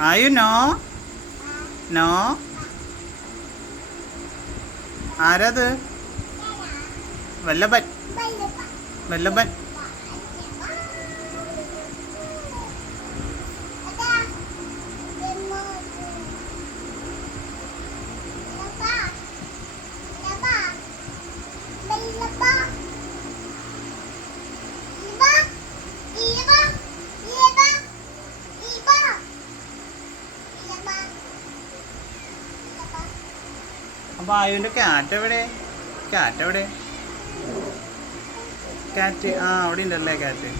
ആയു no no ആരത്? വല്ലഭൻ വല്ലഭൻ. അപ്പൊ ആയുവിന്റെ cat എവിടെ? ക്യാറ്റ് എവിടെ? ക്യാറ്റ് അവിടെ ഉണ്ടല്ലേ ക്യാറ്റ്.